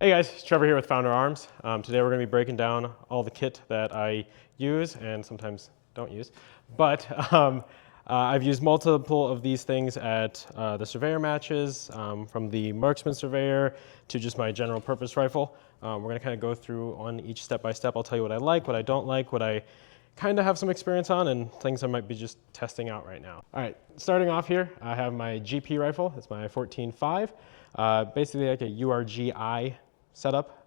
Hey guys, it's Trevor here with Founder Arms. Today we're going to be breaking down all the kit that I use and sometimes don't use. But I've used multiple of these things at the surveyor matches, from the marksman surveyor to just my general purpose rifle. We're going to kind of go through on each step by step. I'll tell you what I like, what I don't like, what I kind of have some experience on, and things I might be just testing out right now. All right, starting off here, I have my GP rifle. It's my 14.5, basically like a URGI setup.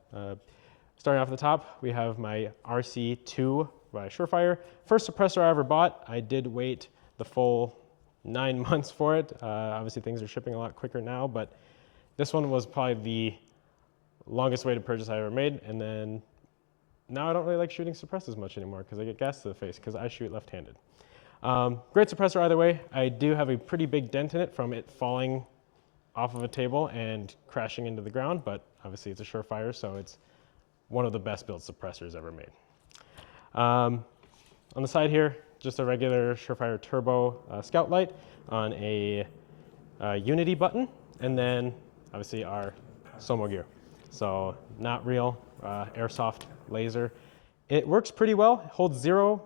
Starting off at the top, we have my RC2 by Surefire. First suppressor I ever bought. I did wait the full 9 months for it. Obviously things are shipping a lot quicker now, but this one was probably the longest waited purchase I ever made. And then now I don't really like shooting suppressors much anymore because I get gas to the face because I shoot left-handed. Great suppressor either way. I do have a pretty big dent in it from it falling off of a table and crashing into the ground, but obviously it's a Surefire, so it's one of the best built suppressors ever made. On the side here, just a regular Surefire Turbo scout light on a Unity button, and then obviously our Somo gear. So not real, airsoft laser. It works pretty well, holds zero,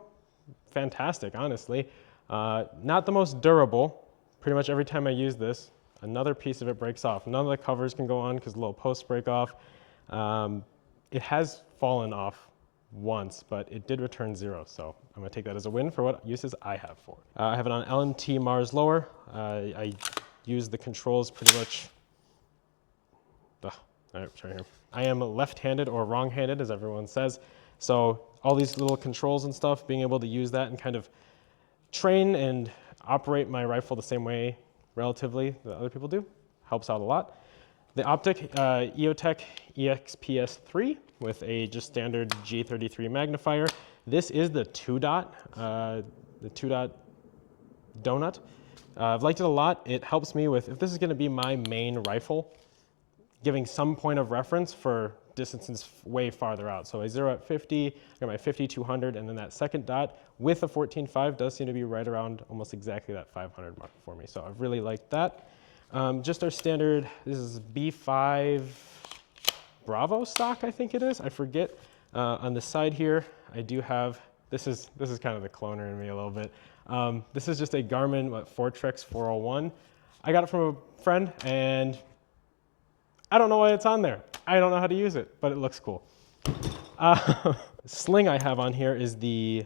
fantastic, honestly. Not the most durable. Pretty much every time I use this, another piece of it breaks off. None of the covers can go on because the little posts break off. It has fallen off once, but it did return zero, so I'm going to take that as a win for what uses I have for. I have it on LMT Mars lower. I use the controls pretty much. All right, sorry here. I am left-handed or wrong-handed, as everyone says, so all these little controls and stuff, being able to use that and kind of train and operate my rifle the same way relatively that other people do helps out a lot. The optic, EOTech EXPS3 with a just standard G33 magnifier. This is the 2-dot, the 2-dot donut. I've liked it a lot. It helps me with, if this is going to be my main rifle, giving some point of reference for distances way farther out. So I zero at 50, I got my 50, 200, and then that second dot with a 14.5 does seem to be right around almost exactly that 500 mark for me. So I've really liked that. Just our standard, this is B5 Bravo stock, I think it is. I forget. On the side here, I do have, this is kind of the cloner in me a little bit. This is just a Garmin Fortrex 401. I got it from a friend, and I don't know why it's on there. I don't know how to use it, but it looks cool. Sling I have on here is the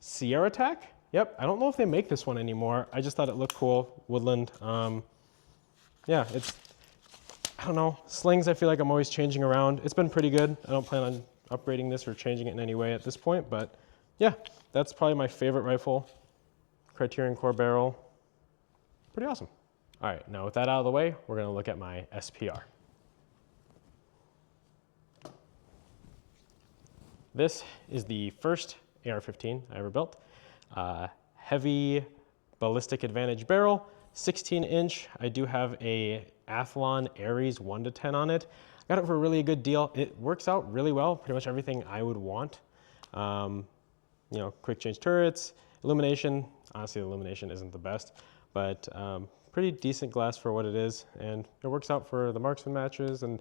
Sierra Tac. Yep, I don't know if they make this one anymore. I just thought it looked cool, woodland. Yeah, I don't know. Slings, I feel like I'm always changing around. It's been pretty good. I don't plan on upgrading this or changing it in any way at this point, but yeah, that's probably my favorite rifle. Criterion Core barrel. Pretty awesome. All right, now with that out of the way, we're going to look at my SPR. This is the first AR-15 I ever built. Heavy ballistic advantage barrel, 16-inch. I do have a Athlon Ares 1-10 on it. I got it for a really good deal. It works out really well, pretty much everything I would want. You know, quick change turrets, illumination. Honestly, the illumination isn't the best, but pretty decent glass for what it is, and it works out for the marksman matches and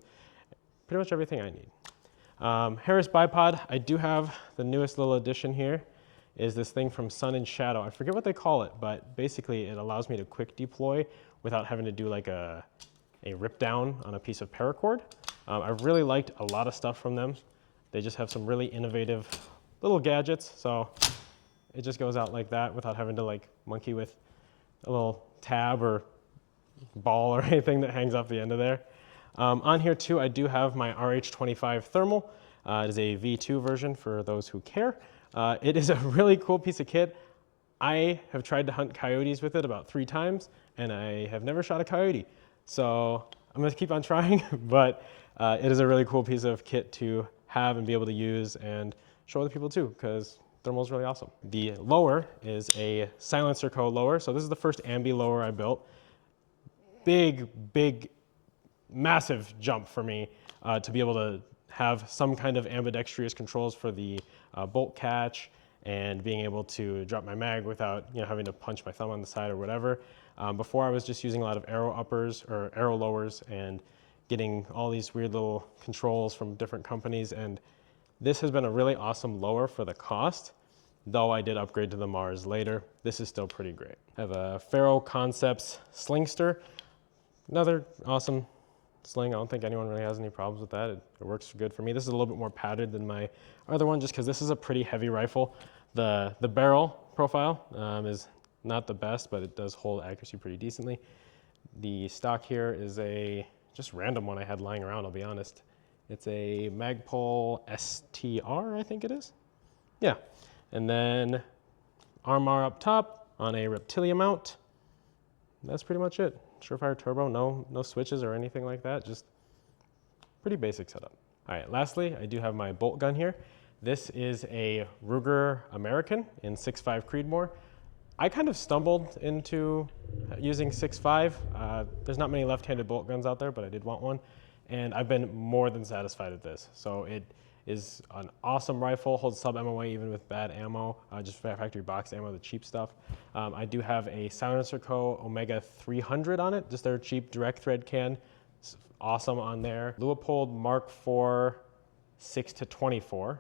pretty much everything I need. Harris bipod, I do have the newest little addition here, is this thing from Sun and Shadow. I forget what they call it, but basically it allows me to quick deploy without having to do like a rip down on a piece of paracord. I've really liked a lot of stuff from them. They just have some really innovative little gadgets, so it just goes out like that without having to like monkey with a little tab or ball or anything that hangs off the end of there. On here too, I do have my RH25 thermal. It is a V2 version for those who care. It is a really cool piece of kit. I have tried to hunt coyotes with it about 3 times, and I have never shot a coyote. So I'm going to keep on trying, but it is a really cool piece of kit to have and be able to use and show other people too, because thermal is really awesome. The lower is a Silencer Co. lower. So this is the first ambi lower I built. Big, massive jump for me to be able to have some kind of ambidextrous controls for the bolt catch and being able to drop my mag without having to punch my thumb on the side or whatever. Before I was just using a lot of arrow uppers or arrow lowers and getting all these weird little controls from different companies, and this has been a really awesome lower for the cost, though I did upgrade to the Mars later. This is still pretty great. I have a Faro Concepts Slingster, another awesome sling. I don't think anyone really has any problems with that. It works good for me. This is a little bit more padded than my other one just because this is a pretty heavy rifle. The barrel profile is not the best, but it does hold accuracy pretty decently. The stock here is a just random one I had lying around, I'll be honest. It's a Magpul STR, I think it is. Yeah. And then Armor up top on a Reptilia mount. That's pretty much it. Surefire turbo, no switches or anything like that, just pretty basic setup. All right, lastly, I do have my bolt gun here. This is a Ruger American in 6.5 Creedmoor. I kind of stumbled into using 6.5. There's not many left-handed bolt guns out there, but I did want one, and I've been more than satisfied with this. So it is an awesome rifle, holds sub MOA even with bad ammo, just factory box ammo, the cheap stuff. I do have a Silencer Co. Omega 300 on it, just their cheap direct thread can. It's awesome on there. Leupold Mark IV 6-24.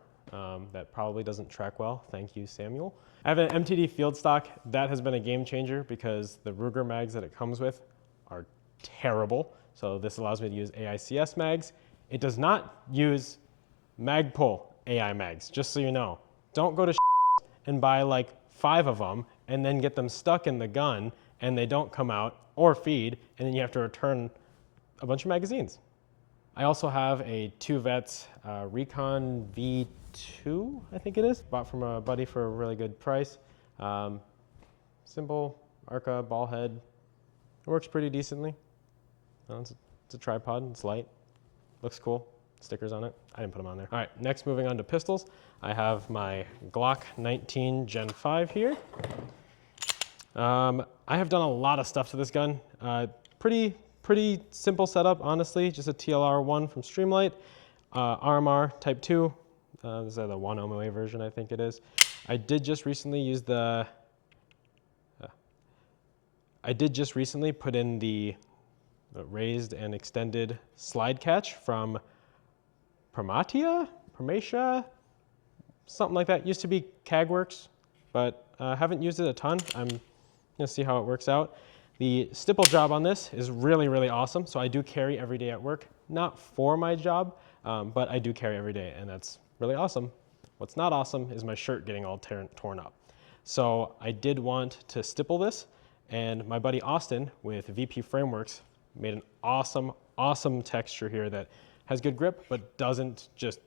That probably doesn't track well. Thank you, Samuel. I have an MTD field stock. That has been a game changer because the Ruger mags that it comes with are terrible. So this allows me to use AICS mags. It does not use Magpul AI mags, just so you know. Don't go to and buy like 5 of them and then get them stuck in the gun and they don't come out or feed, and then you have to return a bunch of magazines. I also have a 2Vets Recon V2, I think it is, bought from a buddy for a really good price. Simple Arca ball head. It works pretty decently. It's a tripod, it's light, looks cool. Stickers on it. I didn't put them on there. All right, next moving on to pistols. I have my Glock 19 Gen 5 here. I have done a lot of stuff to this gun. Pretty simple setup, honestly. Just a TLR1 from Streamlight, RMR Type 2. This is the 1 MOA version, I think it is. I did just recently put in the raised and extended slide catch from Primatia, something like that. Used to be CAGWorks, but haven't used it a ton. I'm gonna see how it works out. The stipple job on this is really, really awesome. So I do carry every day at work, not for my job, but I do carry every day, and that's really awesome. What's not awesome is my shirt getting all torn up. So I did want to stipple this, and my buddy Austin with VP Frameworks made an awesome texture here that has good grip, but doesn't just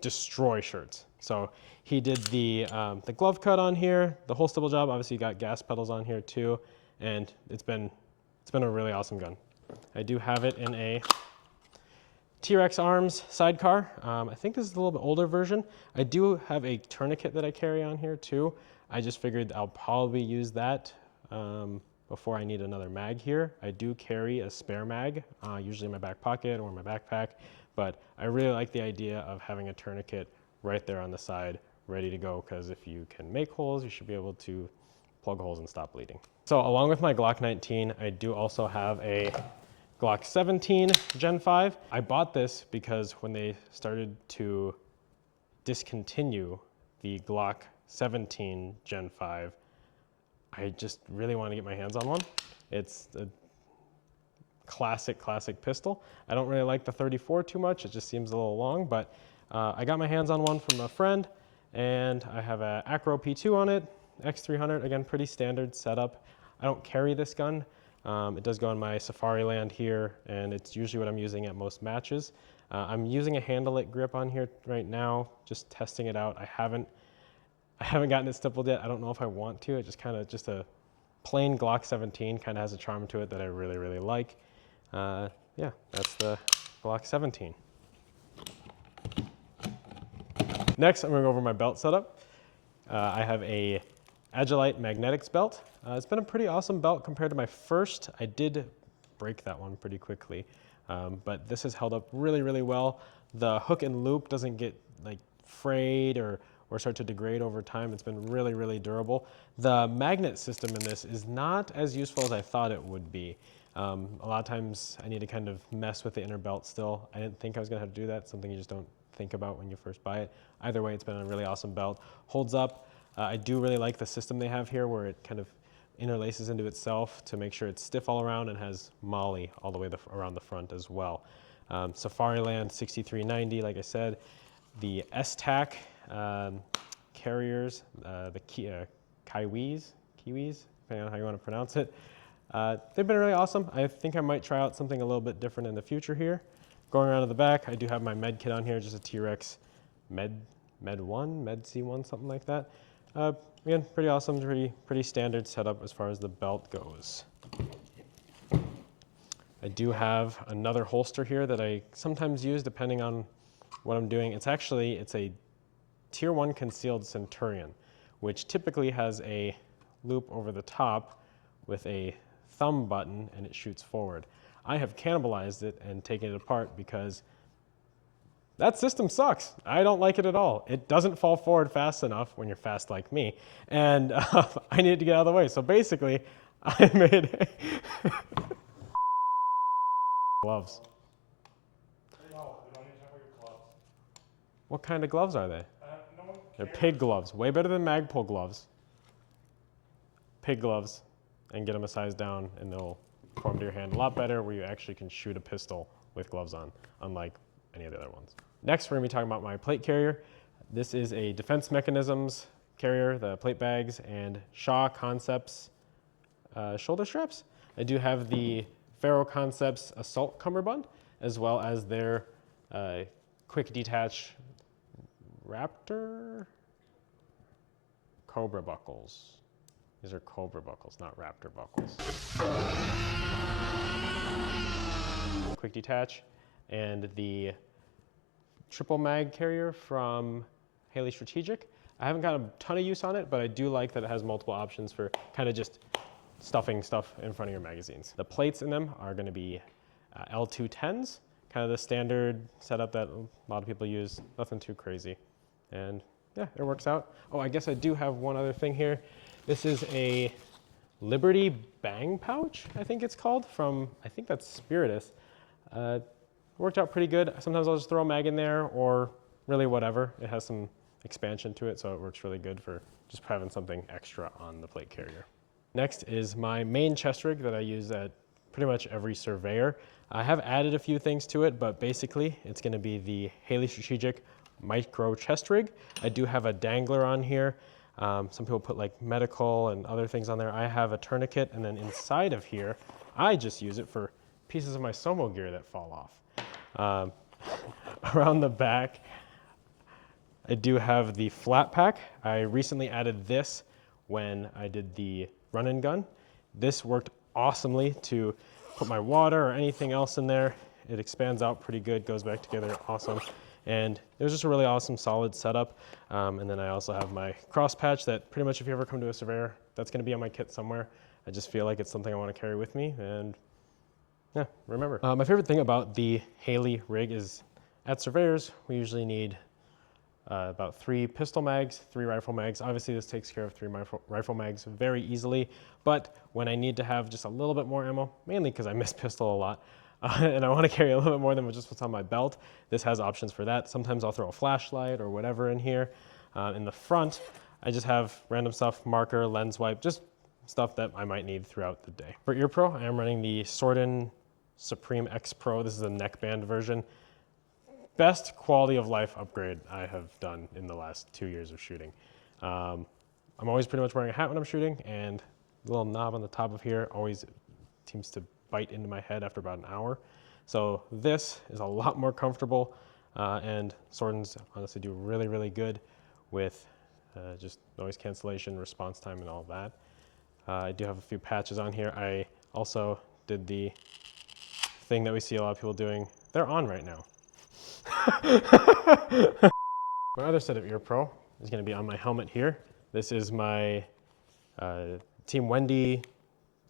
destroy shirts. So he did the glove cut on here, the whole stipple job. Obviously, you got gas pedals on here too, and it's been a really awesome gun. I do have it in a T-Rex Arms sidecar. I think this is a little bit older version. I do have a tourniquet that I carry on here too. I just figured I'll probably use that before I need another mag here. I do carry a spare mag, usually in my back pocket or my backpack, but I really like the idea of having a tourniquet right there on the side, ready to go, because if you can make holes, you should be able to plug holes and stop bleeding. So along with my Glock 19, I do also have a Glock 17 Gen 5. I bought this because when they started to discontinue the Glock 17 Gen 5, I just really want to get my hands on one. It's a classic pistol. I don't really like the 34 too much. It just seems a little long, but I got my hands on one from a friend, and I have a Acro P2 on it, X300, again, pretty standard setup. I don't carry this gun. It does go on my Safariland here, and it's usually what I'm using at most matches. I'm using a Handle-It grip on here right now, just testing it out. I haven't gotten it stippled yet. I don't know if I want to. It just a plain Glock 17 kind of has a charm to it that I really, really like. Yeah, that's the Glock 17. Next, I'm going to go over my belt setup. I have a Agilite Magnetics belt. It's been a pretty awesome belt compared to my first. I did break that one pretty quickly, but this has held up really, really well. The hook and loop doesn't get like frayed or start to degrade over time. It's been really, really durable. The magnet system in this is not as useful as I thought it would be. A lot of times I need to kind of mess with the inner belt still. I didn't think I was gonna have to do that, something you just don't think about when you first buy it. Either way, it's been a really awesome belt. Holds up. I do really like the system they have here where it kind of interlaces into itself to make sure it's stiff all around and has MOLLE all the way around the front as well. Safariland 6390, like I said. The S-Tac carriers, the Kiwis, depending on how you want to pronounce it. They've been really awesome. I think I might try out something a little bit different in the future here. Going around to the back, I do have my med kit on here, just a T-Rex Med C1, something like that. Again, pretty awesome, pretty standard setup as far as the belt goes. I do have another holster here that I sometimes use depending on what I'm doing. It's a Tier 1 concealed Centurion, which typically has a loop over the top with a thumb button and it shoots forward. I have cannibalized it and taken it apart because that system sucks. I don't like it at all. It doesn't fall forward fast enough when you're fast like me, and I needed to get out of the way. So basically, I made gloves. No, we don't need to have your gloves. What kind of gloves are they? No, They're pig gloves. Way better than Magpul gloves. Pig gloves, and get them a size down, and they'll form to your hand a lot better, where you actually can shoot a pistol with gloves on, unlike any of the other ones. Next, we're going to be talking about my plate carrier. This is a Defense Mechanisms carrier, the plate bags, and Shaw Concepts shoulder straps. I do have the Faro Concepts Assault Cummerbund, as well as their quick detach Raptor Cobra buckles. These are Cobra buckles, not Raptor buckles. Quick detach, and the triple mag carrier from Haley Strategic. I haven't got a ton of use on it, but I do like that it has multiple options for kind of just stuffing stuff in front of your magazines. The plates in them are going to be L210s, kind of the standard setup that a lot of people use, nothing too crazy. And yeah, it works out. Oh, I guess I do have one other thing here. This is a Liberty Bang Pouch, I think it's called, from, I think that's Spiritus. Worked out pretty good. Sometimes I'll just throw a mag in there, or really whatever. It has some expansion to it, so it works really good for just having something extra on the plate carrier. Next is my main chest rig that I use at pretty much every surveyor. I have added a few things to it, but basically it's going to be the Haley Strategic Micro Chest Rig. I do have a dangler on here. Some people put like medical and other things on there. I have a tourniquet, and then inside of here, I just use it for pieces of my Somo gear that fall off. Around the back, I do have the flat pack. I recently added this when I did the run and gun. This worked awesomely to put my water or anything else in there. It expands out pretty good, goes back together awesome. And it was just a really awesome, solid setup. And then I also have my cross patch that pretty much if you ever come to a surveyor, that's gonna be on my kit somewhere. I just feel like it's something I wanna carry with me, and yeah, remember. My favorite thing about the Haley rig is at surveyors, we usually need about 3 pistol mags, 3 rifle mags. Obviously this takes care of 3 rifle mags very easily, but when I need to have just a little bit more ammo, mainly because I miss pistol a lot, and I want to carry a little bit more than just what's on my belt, this has options for that. Sometimes I'll throw a flashlight or whatever in here. In the front, I just have random stuff, marker, lens wipe, just stuff that I might need throughout the day. For ear pro, I am running the Sordin Supreme X Pro. This is a neckband version. Best quality of life upgrade I have done in the last 2 years of shooting. I'm always pretty much wearing a hat when I'm shooting, and the little knob on the top of here always seems to bite into my head after about an hour. So this is a lot more comfortable, and Sordin's honestly do really, really good with just noise cancellation, response time, and all of that. I do have a few patches on here. I also did the thing that we see a lot of people doing. They're on right now. My other set of ear pro is going to be on my helmet here. This is my Team Wendy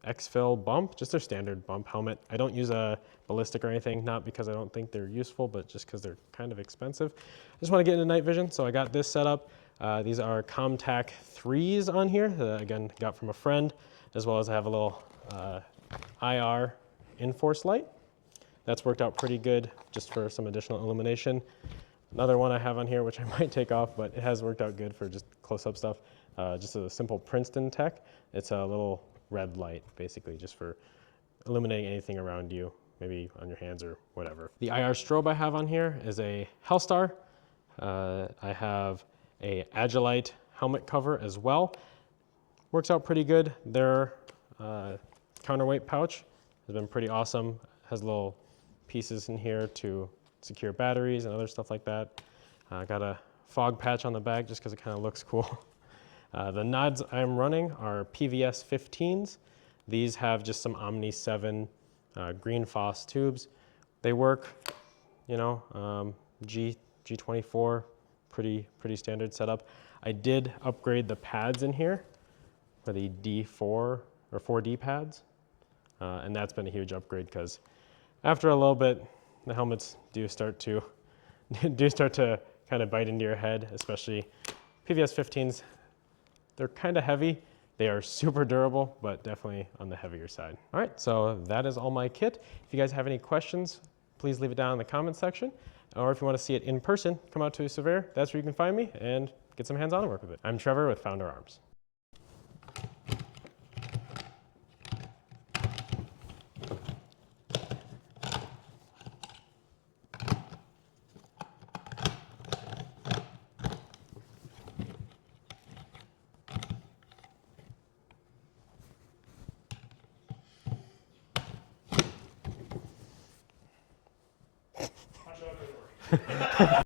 X-Fill bump, just their standard bump helmet. I don't use a ballistic or anything, not because I don't think they're useful, but just because they're kind of expensive. I just want to get into night vision, so I got this set up. These are ComTac 3s on here, that I, again, got from a friend, as well as I have a little IR Enforce light. That's worked out pretty good just for some additional illumination. Another one I have on here, which I might take off, but it has worked out good for just close-up stuff. Just a simple Princeton tech. It's a little red light, basically, just for illuminating anything around you, maybe on your hands or whatever. The IR strobe I have on here is a Hellstar. I have a Agilite helmet cover as well. Works out pretty good. Their counterweight pouch has been pretty awesome. Has little pieces in here to secure batteries and other stuff like that. Got a fog patch on the back just because it kind of looks cool. The nods I'm running are PVS 15s. These have just some Omni 7 green phos tubes. They work, you know, G24, pretty standard setup. I did upgrade the pads in here for the D4 or 4D pads, and that's been a huge upgrade because after a little bit, the helmets do start to kind of bite into your head, especially PVS 15s. They're kind of heavy. They are super durable, but definitely on the heavier side. All right, so that is all my kit. If you guys have any questions, please leave it down in the comments section. Or if you want to see it in person, come out to Severe. That's where you can find me and get some hands-on work with it. I'm Trevor with Founder Arms. Punch it out the door.